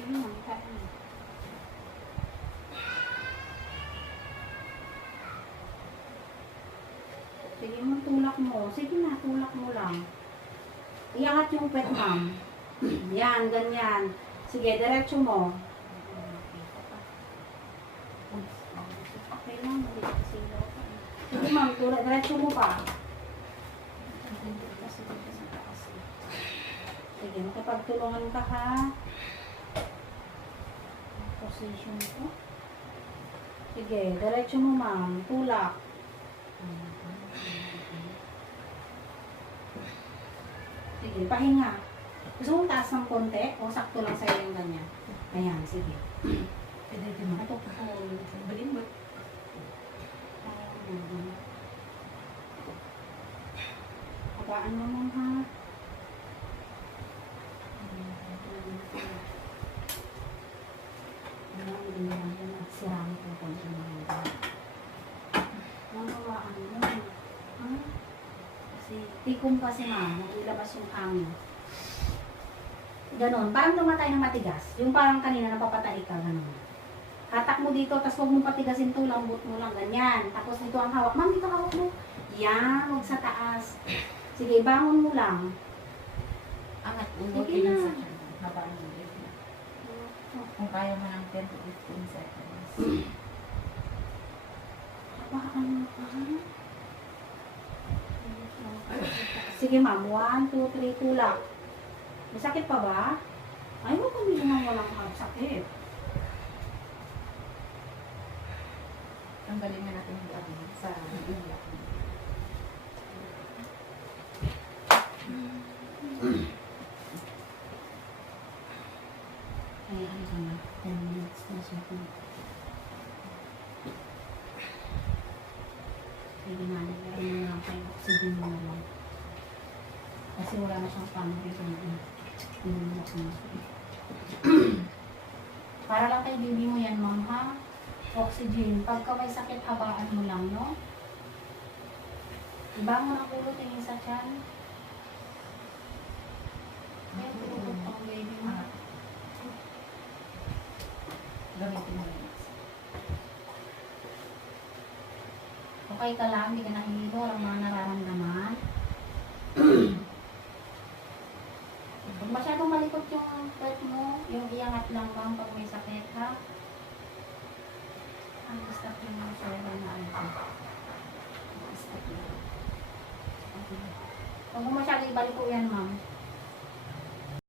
Sige ma'am, kain. Sige ma'am, tulak mo. Sige na, tulak mo lang. Iangat yung pet ma'am. Yan, ganyan. Sige, diretso mo. Okay lang, mali kasi ilaw ka. Sige ma'am, diretso mo pa. Sige, makapagtulungan ka ha. Position ko. Sige, diretso mo ma'am. Tulak. Sige, pahinga. Gusto mong taas ng konti o sakto lang sa'yo yung ganyan? Ayan, sige. Pwede din mo. Ito po. Balin mo. Hagaan mo ma'am ha. Sirami ko kung sino mga mamawaan mo. Ha? Kasi tikom kasi ma'am, nag-ilabas yung hangin. Ganon, parang lumatay ng matigas. Yung parang kanina napapatay ka, ganon. Hatak mo dito, tapos huwag mong patigasin to, lambot mo lang, ganyan. Tapos dito ang hawak. Ma'am, dito hawak mo. Yan, huwag sa taas. Sige, bangon mo lang. Angat ulo. Sige na. Habaan mo. Kung kaya mo ng 10 to 15 seconds. Hawakan mo pa. Sige ma'am, 1, 2, 3, tulak. May sakit pa ba? Ay, huwag pumili ng walang sakit. Tanggalin nga natin yung gabi sa iulak. Ay, ano ka na? 10 minutes na siya. Sige na, nilagay mo lang kayo. Oxygen mo na lang. Kasi wala na siyang pamilya ko na. Inulak mo. Para lang kay baby mo yan, ma'am, ha? Oxygen. Pagka may sakit, habaan mo lang, no? Iba mo ang ulo, tingin sa tiyan. Kaya tulog pang baby mo. Gamitin mo yun. Okay ka lang, hindi ka nahihilo, ang mga nararamdaman. Huwag masyadong malikot yung pet mo, yung iangat lang bang pag may sakit, ha? Ang stop yung server na ano. Stop lang. Okay. Huwag mo masyadong ibaliko yan, ma'am.